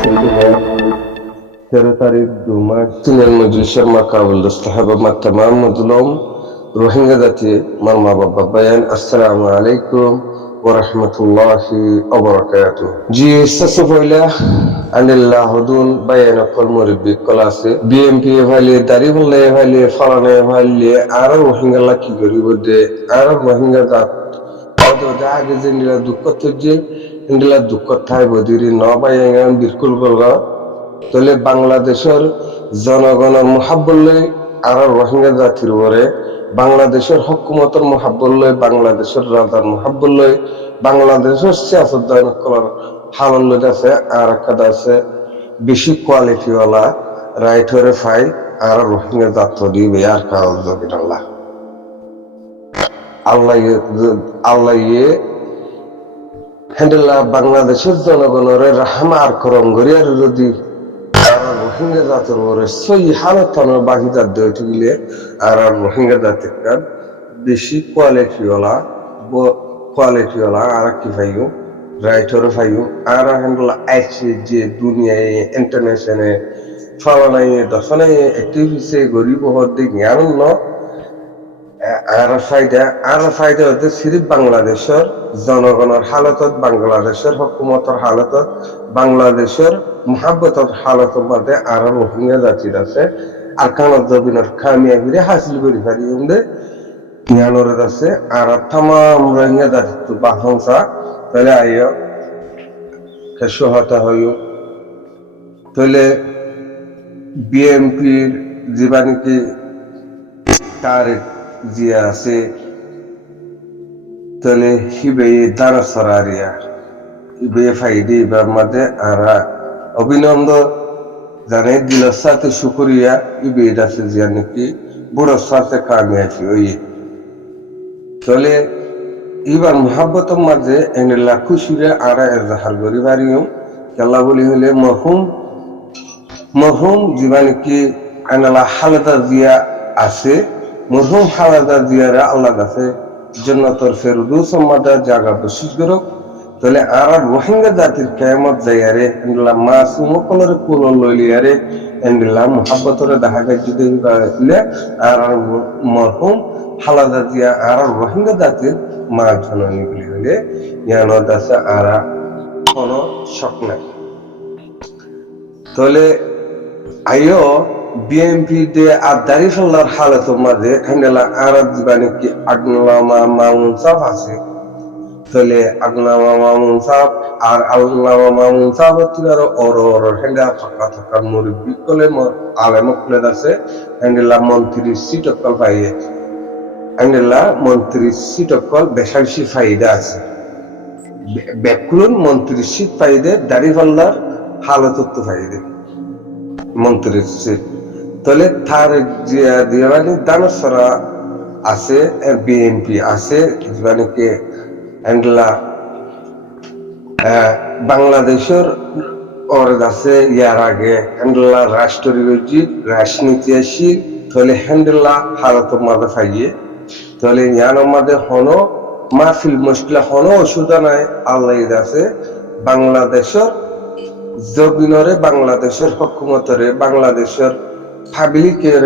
13 তারিখ 2 March senior মজলিসের মাকাবুল দস্তহাবা মাত্তামাম মজলুম রোহিঙ্গা জাতি মার মা বাবা বায়ান আসসালামু আলাইকুম ওয়া রাহমাতুল্লাহি ওয়া বারাকাতুহু জি সাসু পয়লা আনিল্লাহ হুদুন বায়ান কল মুরব্বি ক্লাসে বিএমপি ভাইলে দাড়ি বললে ভাইলে ফলানে ভাইলে আর রোহিঙ্গা লা কি করি বদে আর রোহিঙ্গা জাত অদ আগে যে নিলা দুঃখ তজ্জে ইন্দিলা দুঃখ থাই বদিরি ন বায়ান বিরকুল গলগা তাহলে বাংলাদেশের জনগণের মহাব্বল্লই আর রোহিঙ্গা জাতির উপরে বাংলাদেশের হকুমতের মহাব্বল্লই বাংলাদেশের রাজার মহাব্বল্লই বাংলাদেশের সিয়াসতদান করার হালল্লই আছে আর একটা আছে বেশি কোয়ালিটিওয়ালা রাইটরে ফাই আর রোহিঙ্গা জাত দিবে আর কাজ জবিন আল্লাহ আল্লাহ হ্যান্ডেলা বাংলাদেশের জনগণের রাহমা আর করম করি আর যদি রোহিঙ্গা জাতের উপরে সই হালত বাকি জাত দিয়ে গেলে আর রোহিঙ্গা জাতের কার বেশি কোয়ালিটিওয়ালা আর কি পাইও রাইটর পাইও আর হ্যান্ডেলা আইছে যে দুনিয়ায় ইন্টারন্যাশনাল ফলানাই দশনাই অ্যাক্টিভিসে গরিব হতে জ্ঞান ন আর ফায়দা হতে সিরিফ বাংলাদেশের জনগণের হালতত বাংলাদেশের হকুমতের হালতত বাংলাদেশের মহাব্বতর হালতের মধ্যে আর রোহিঙ্গা জাতির আছে আর কানত জবিনের কামিয়াবি হাসিল করি পারি জ্ঞানের আছে আর তাম রোহিঙ্গা জাতি তো বাহংসা তাহলে আইয় সহায়তা হইও তাহলে বিএমপির জীবাণীকে তার জিয়া আছে তাহলে হিবে দানা সরারিয়া ইবে ফাইদে ইবার মধ্যে আর অভিনন্দন জানে দিলের সাথে শুকরিয়া ইবে আছে জিয়া নাকি বড় সাথে কামিয়াবি ওই তাহলে এবার মহাব্বতের মাঝে এনেলা খুশিরে আর এজাহার করি পারিও কেলা বলি হলে মরহুম জীবানীকে এনেলা হালতা জিয়া আছে মরহুম হালাদা জিয়ারা আল্লাহ কাছে জান্নাতুল ফেরদৌস মাদার জায়গা বসিস করুক তাহলে আর রোহিঙ্গা জাতির কিয়ামত যাইয়ারে এন্ডলা মাসুম কলরে কোল লইলিয়ারে এন্ডলা মুহাব্বতরে দেখা যায় যদি আর মরহুম হালাদা জিয়া আর রোহিঙ্গা জাতির মা জননী বলি হলে ইয়ানত আছে আর কোনো শক নাই তাহলে আইও বিএমপি দে আর দারিফাল্লার হালতের মাঝে হ্যান্ডেলা আর জীবানি কি আগনামা মামুন সাহ আছে তাহলে আগনামা মামুন সাহ আর আল্লামা মামুন সাহ হচ্ছে আর ওর হ্যান্ডেলা থাকার মুরব্বী কলে আলেমক খুলে আছে হ্যান্ডেলা মন্ত্রী সিটকল পাইয়ে হ্যান্ডেলা মন্ত্রী সিটকল বেশাংশী ফাইদা আছে ব্যাকুলন মন্ত্রী সিট ফাইদে দারিফাল্লার হালতত্ব ফাইদে মন্ত্রীর সিট তাহলে তার দিওয়ানি দানসরা আছে বিএনপি আছে দিওয়ানিকে হ্যান্ডলা বাংলাদেশের ওর আছে ইয়ার আগে হ্যান্ডলা রাষ্ট্রীয় রাজনীতি আসি তাহলে হ্যান্ডলা হালত মাঝে ফাইয়ে তাহলে ইয়ানোর মাঝে হনো মাহফিল মুশকিলা হনো অসুবিধা নাই আল্লাহ আছে বাংলাদেশের জবিনরে বাংলাদেশের হকুমতরে বাংলাদেশের পাবলিকের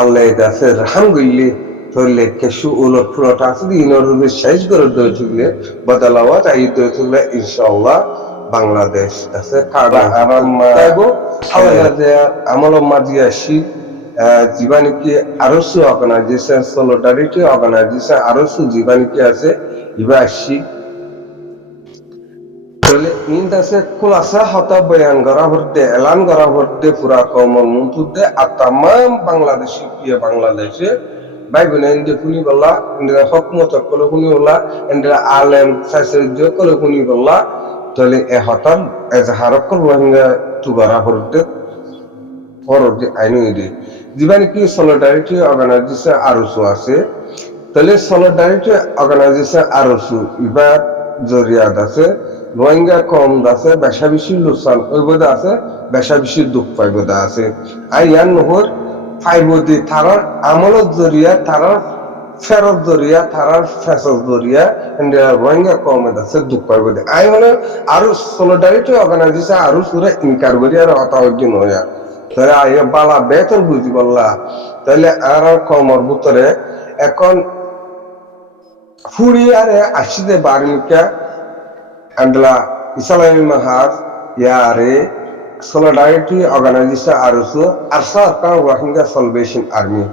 আল্লাহ আছে রাহাম গইলে তাহলে কেশু উলট ফুলট আছে ইনর শেষ করে দিয়ে থাকলে বদলাওয়াত আই দিয়ে থাকলে ইনশাআল্লাহ বাংলাদেশ আছে কারা আরাম মাইবো আমল মাঝি আসি জীবানিকে আরো সু অর্গানাইজেশন সলিডারিটি অর্গানাইজেশন আরো সু জীবানিকে আছে ইবা আসি তাহলে ইন্দাসে খুলাসা হতা বয়ান করা হতে এলান করা হতে পুরা কমল মুন্তুদে আর তাম বাংলাদেশি কি বাংলাদেশে ভাই বোন ইন্দি শুনি বললা ইন্দিরা হকমত কলে শুনি বললা ইন্দিরা আলেম শাস্ত্রজ্ঞ কলে শুনি বললা তাহলে এ হতাম এজাহারক রোহিঙ্গা তুগারা হতে হরতে আইনু দি জীবানি কি সলিডারিটি অর্গানাইজেশন আরসু আছে তাহলে সলিডারিটি অর্গানাইজেশন আরসু ইবা জরিয়াত আছে রোহিঙ্গা কম আছে বেশা বেশি লোকসান ওইবোধ আছে বেশা বেশি দুঃখ পাইবোধ আছে আর ইয়ার নহর ফাইবদি তারার আমলত জরিয়া তারার ফেরত দরিয়া তারার ফেসল দরিয়া রোহিঙ্গা কমে যাচ্ছে দুঃখ পাইব আই মানে আরো সলিডারিটি অর্গানাইজেশন আরো সুরে ইনকার করি আর অতাহ্য নয় তাহলে আই বালা বেতন বুঝি বললা তাহলে আর কমর ভিতরে এখন ফুরিয়ারে আসিতে বার্মিকা আন্ডলা ইসলামী মাহাজ ইয়ারে solidarity organization arusu arsa kan rohingya salvation army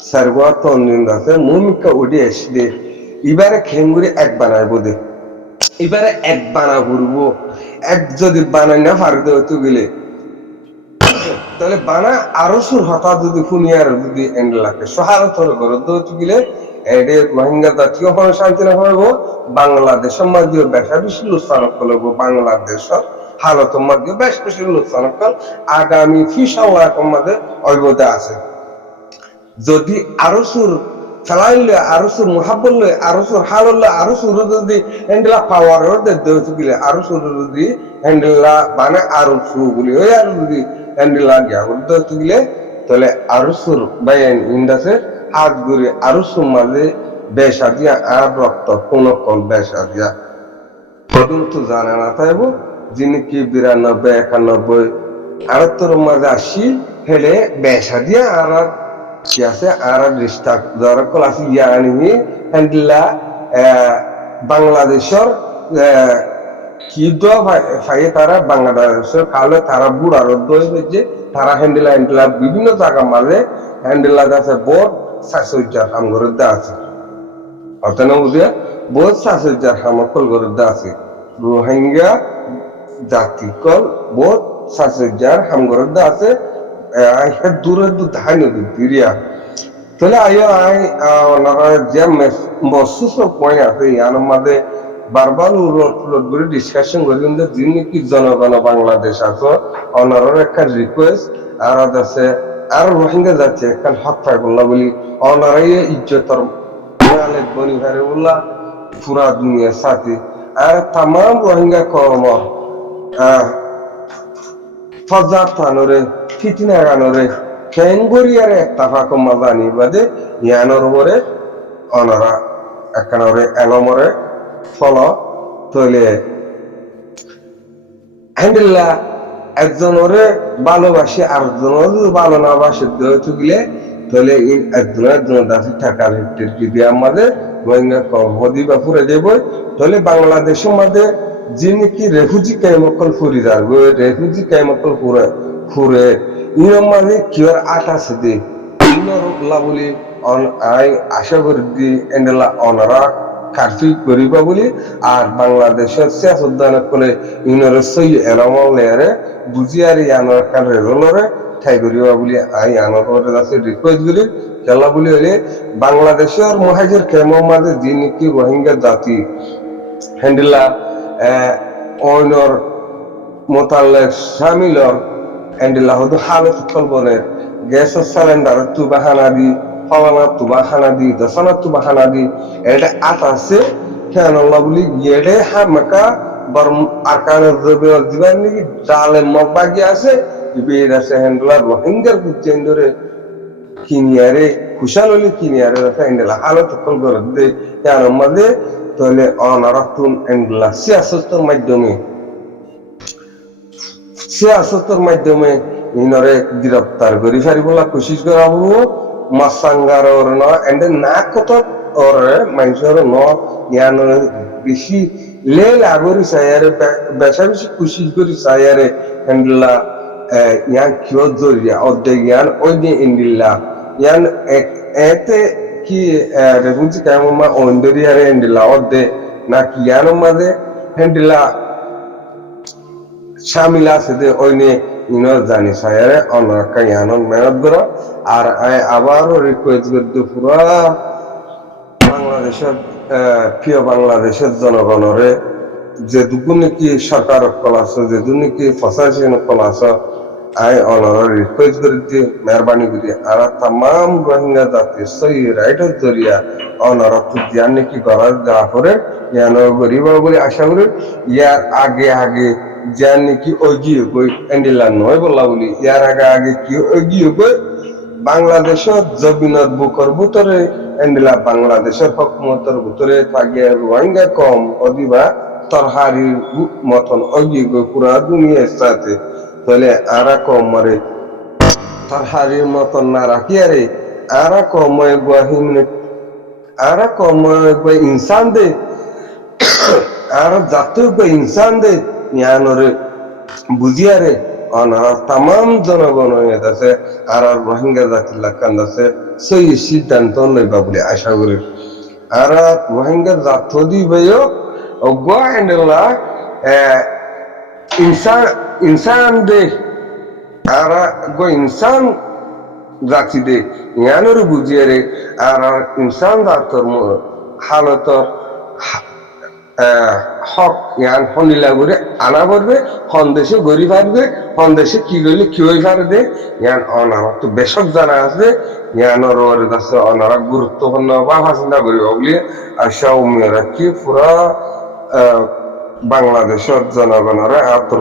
sarwa tondin আছে মুমিকা উডি এসে এবারে খেঙ্গুরি এক বানায় বোধে এবারে এক বানা ঘুরবো এক যদি বানাই না ফারদে হইতে গেলে তাহলে বানা আরো সুর হতা যদি ফুনিয়ার যদি এন্ডলাকে সহায়তার গরদ হইতে গেলে এডে রোহিঙ্গা জাতীয় হন শান্তি না হইব বাংলাদেশের মাঝে বেশা বেশি লোকসান করবো বাংলাদেশের হালত মধ্যে বেশ বেশি লোকসান আগামী ফিসাল্লাহ মধ্যে অবৈধ আছে যদি আরো সুর ফেলাইলে আরো সুর মুহাব্বলে আরো সুর হাললে আরো সুর যদি হ্যান্ডেলা পাওয়ার দিতে গেলে আরো সুর যদি হ্যান্ডেলা মানে আরো সুরগুলি ওই আর যদি হ্যান্ডেলা গিয়া করতে গেলে তাহলে আরো সুর বাইন ইন্দাসে হাত ঘুরে আরো সুর মাঝে বেশা দিয়া আর রক্ত কোন কল বেশা দিয়া পর্যন্ত জানে না তাইব যিনি কি 92 91 আটাত্তর মাঝে আসি হেলে বেশা দিয়া আর কি আছে আর রিস্তা যারা কল আছে ইয়ানি হ্যান্ডেলা বাংলাদেশের কি দোয়া ফাইয়ে তারা বাংলাদেশের কালে তারা বুড়ার দই হয়েছে তারা হ্যান্ডেলা বিভিন্ন জায়গা মাঝে হ্যান্ডেলা আছে বোর্ড সাসুজার হামগরের দা আছে অর্থাৎ বুঝিয়া বোর্ড সাসুজার হামকল গরের দা আছে রোহিঙ্গা জাতিকল বোর্ড সাসুজার হামগরের দা আছে দূরে দূর ধাই নদী দিরিয়া তাহলে আইও আই ওনারা যে মসুস পয়েন্ট আছে ইয়ার মধ্যে বারবার উলট করে ডিসকাশন করি কিন্তু যিনি কি জনগণ বাংলাদেশ আছে ওনার একটা রিকোয়েস্ট আর আছে আর রোহিঙ্গা যাচ্ছে একটা হক পাই বললা বলি ওনারাই ইজ্জতর বনি ভারে বললা পুরা দুনিয়ার সাথে আর তাম রোহিঙ্গা কর্ম ফজার থানরে ফিটিনা গানরে খেঙ্গরিয়ারে একটা ফাঁকো মাজানি বাদে ইয়ানোর উপরে অনরা একখানরে এলমরে ফল তৈলে হ্যান্ডেল্লা একজনরে ভালোবাসি আর একজনের ভালো না বাসে গেলে তাহলে একজনের দাসি থাকার কি দিয়ে আমাদের রোহিঙ্গা হদি বা ফুরে যাব তাহলে বাংলাদেশের মধ্যে যিনি কি রেফুজি কেমকল ফুরি যাবে রেফুজি কেমকল ফুরে ইনর মাঝে কিওর আট আছে দে ইনর বলি আই আশা করি দি এন্ডেলা অনারা কারফি করিবা বলি আর বাংলাদেশের সিয়াসুদ্দান করে ইনর সই এলামল লেয়ারে বুঝিয়ার ইয়ানোর কান রেজলরে ঠাই করিবা বলি আই আনোর আছে রিকোয়েস্ট করি খেলা বলি হলে বাংলাদেশের মহাজের কেমন মাঝে যিনি কি রোহিঙ্গা জাতি হ্যান্ডেলা অনর মোতালেক শামিলর এন্ডেলা হয়তো হালত ফলবনের গ্যাসের সিলিন্ডার তুবাহানা দি ফলানা তুবাহানা দি দশানা তুবাহানা দি এটা আট আছে কেন বলি গেড়ে হামাকা বর আকানের জীবন নাকি জালে মগবাগি আছে বিবের আছে হ্যান্ডেলার রোহিঙ্গার বুঝছেন ধরে কিনিয়ারে খুশাল হলে কিনিয়ারে হ্যান্ডেলা হালত ফল করে দে কেন মাঝে তাহলে অনারতুন এন্ডেলা সিয়াসতের মাধ্যমে ইনরে গ্রেপ্তার করি ফারিবলা কোশিশ করা হবো মাসাঙ্গার ওর ন এন্ডে না কত ওর মানুষের ন জ্ঞান বেশি লেল আগরি সায়ারে বেশা বেশি কোশিশ করি সায়ারে এন্ডেলা ইয়ান কিয় জরিয়া অর্ধেক জ্ঞান ওই দিয়ে ইন্ডিল্লা ইয়ান এতে কি রেফুজি কেমন মা অন্ডরিয়ারে এন্ডেলা অর্ধে না কি জ্ঞান মাঝে হ্যান্ডেলা শামিল আছে যে ওইনে ইনর জানি সায়ারে অনকা ইয়ানন মেহনত করো আর আবারও রিকোয়েস্ট করতে পুরা বাংলাদেশের প্রিয় বাংলাদেশের জনগণরে যে দুগুনি কি সরকার কল আছে যে দুনি কি প্রশাসন কল আছে আই অনর রিকোয়েস্ট করতে মেহরবানি করি আর তাম রোহিঙ্গা জাতি সই রাইটের জরিয়া অনর জ্ঞান নাকি করার যা করে ইয়ান গরিব বলে আশা করি ইয়ার আগে আগে যার নাকি অগিয়ে গই এন্ডেলা নয় বলা বলি ইয়ার আগে আগে কি অগিয়ে গই বাংলাদেশত জবিনত বুকর ভিতরে এন্ডিলা বাংলাদেশের হকুমতের ভিতরে থাকিয়ে রোহিঙ্গা কম অদিবা তরহারির মতন অগিগ পুরা দুনিয়ার সাথে তাহলে আরা কম মারে তরহারির মতন না রাখিয়ারে আরা কম গুয়াহিম আরা কম ইনসান দে আর জাতীয় ইনসান দে ইয়ানরে বুঝিয়ারে অনার তাম জনগণ আছে আর রোহিঙ্গা জাতির লাকান আছে সেই সিদ্ধান্ত লইবা বলে আশা করি আর রোহিঙ্গা জাত দিবেও গোয়ান্ডলা ইনসান ইনসান দে আর গো ইনসান জাতি দে ইয়ানরে বুঝিয়ারে আর ইনসান জাতর হালতর হক ইয়ান হনিলা করে আনা করবে হন দেশে গড়ি পারবে হন দেশে কি করলে কি হয়ে পারবে ইয়ান অনারা তো বেশক জানা আছে ইয়ানোর কাছে অনারা গুরুত্বপূর্ণ বা চিন্তা করিব বলে আশা উমিয়া রাখি পুরা বাংলাদেশের জনগণের আত্ম